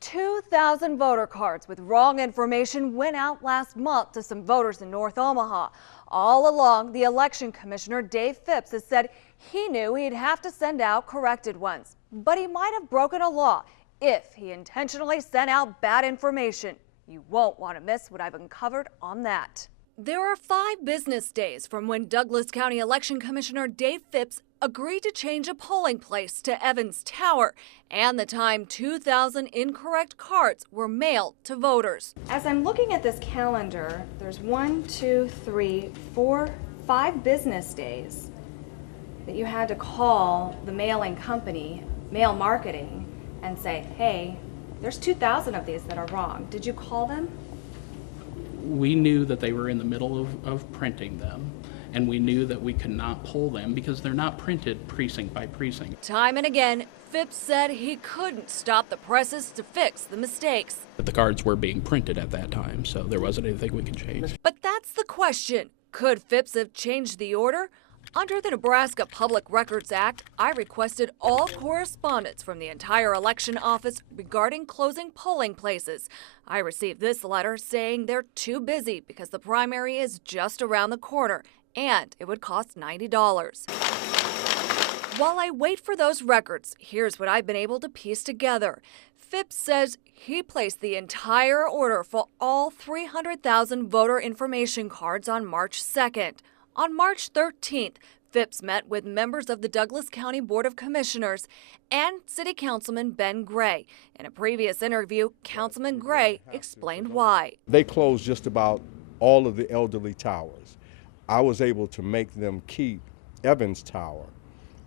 2,000 voter cards with wrong information went out last month to some voters in North Omaha. All along, the election commissioner, Dave Phipps, has said he knew he'd have to send out corrected ones. But he might have broken a law if he intentionally sent out bad information. You won't want to miss what I've uncovered on that. There are 5 business days from when Douglas County Election Commissioner Dave Phipps agreed to change a polling place to Evans Tower, and the time 2,000 incorrect cards were mailed to voters. As I'm looking at this calendar, there's 1, 2, 3, 4, 5 business days that you had to call the mailing company, Mail Marketing, and say, hey, there's 2,000 of these that are wrong. Did you call them? We knew that they were in the middle of printing them, and we knew that we could not pull them because they're not printed precinct by precinct. Time and again, Phipps said he couldn't stop the presses to fix the mistakes. But the cards were being printed at that time, so there wasn't anything we could change. But that's the question. Could Phipps have changed the order? Under the Nebraska Public Records Act, I requested all correspondence from the entire election office regarding closing polling places. I received this letter saying they're too busy because the primary is just around the corner and it would cost $90. While I wait for those records, here's what I've been able to piece together. Phipps says he placed the entire order for all 300,000 voter information cards on March 2nd. On March 13th, Phipps met with members of the Douglas County Board of Commissioners and City Councilman Ben Gray. In a previous interview, Councilman Gray explained why. They closed just about all of the elderly towers. I was able to make them keep Evans Tower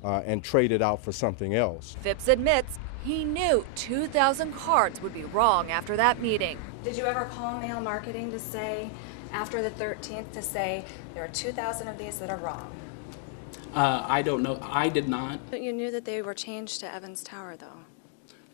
and trade it out for something else. Phipps admits he knew 2,000 cards would be wrong after that meeting. Did you ever call Mail Marketing to say, after the 13th, to say there are 2,000 of these that are wrong? I don't know. I did not. But you knew that they were changed to Evans Tower, though.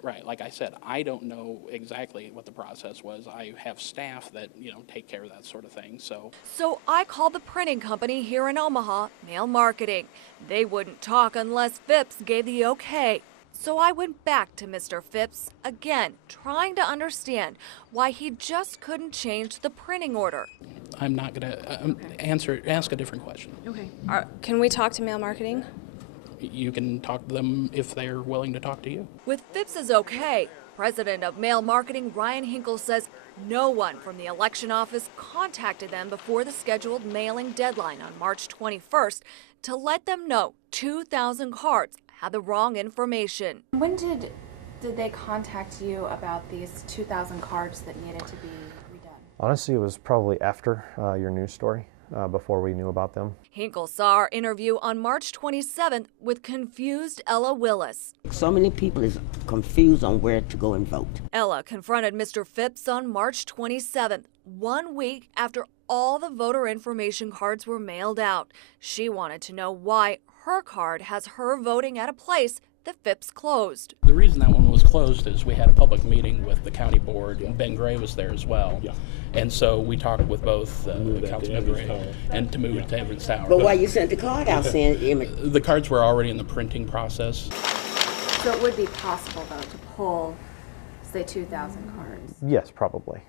Right. Like I said, I don't know exactly what the process was. I have staff that, take care of that sort of thing. So I called the printing company here in Omaha, Mail Marketing. They wouldn't talk unless Phipps gave the okay. So I went back to Mr. Phipps again, trying to understand why he just couldn't change the printing order. I'm not going to ask a different question. Okay. Can we talk to Mail Marketing? You can talk to them if they're willing to talk to you. With Phipps's okay, President of Mail Marketing Ryan Hinkle says no one from the election office contacted them before the scheduled mailing deadline on March 21st to let them know 2,000 cards had the wrong information. When did they contact you about these 2,000 cards that needed to be redone? Honestly, it was probably after your news story, before we knew about them. Hinkle saw our interview on March 27th with confused Ella Willis. So many people is confused on where to go and vote. Ella confronted Mr. Phipps on March 27th, 1 week after all the voter information cards were mailed out. She wanted to know why her card has her voting at a place that Phipps closed. The reason that one was closed is we had a public meeting with the county board, and Ben Gray was there as well. Yeah. And so we talked with both Councilman Gray and to move it to Evans Tower. But why you sent the card out saying the cards were already in the printing process. So it would be possible, though, to pull, say, 2,000 cards? Yes, probably.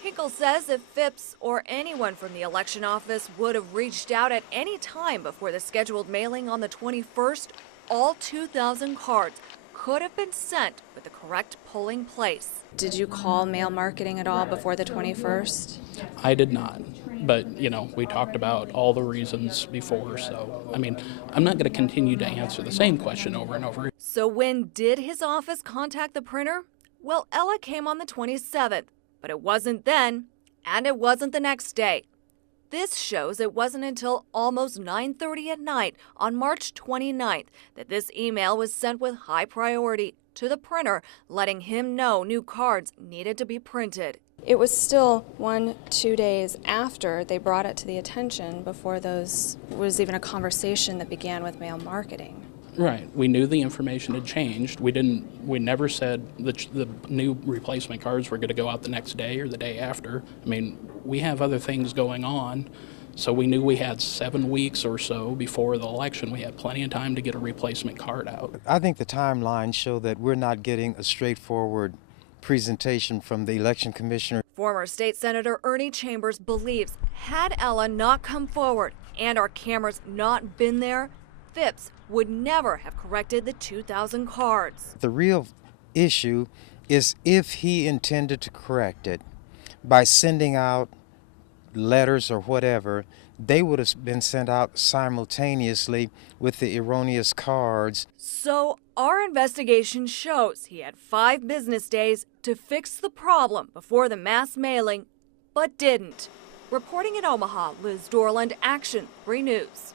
Hinkle says if Phipps or anyone from the election office would have reached out at any time before the scheduled mailing on the 21st, all 2,000 cards could have been sent with the correct polling place. Did you call Mail Marketing at all before the 21st? I did not. But, we talked about all the reasons before. So, I'm not going to continue to answer the same question over and over. So when did his office contact the printer? Well, Ella came on the 27th, but it wasn't then, and it wasn't the next day. This shows it wasn't until almost 9:30 at night on March 29th that this email was sent with high priority to the printer, letting him know new cards needed to be printed. It was still 1-2 days after they brought it to the attention before was even a conversation that began with Mail Marketing. Right. We knew the information had changed. We never said the new replacement cards were going to go out the next day or the day after. We have other things going on. So we knew we had 7 weeks or so before the election. We had plenty of time to get a replacement card out. I think the timelines show that we're not getting a straightforward presentation from the election commissioner. Former State Senator Ernie Chambers believes had Ella not come forward and our cameras not been there, Phipps would never have corrected the 2,000 cards. The real issue is if he intended to correct it by sending out letters or whatever, they would have been sent out simultaneously with the erroneous cards. So our investigation shows he had 5 business days to fix the problem before the mass mailing, but didn't. Reporting in Omaha, Liz Dorland, Action 3 News.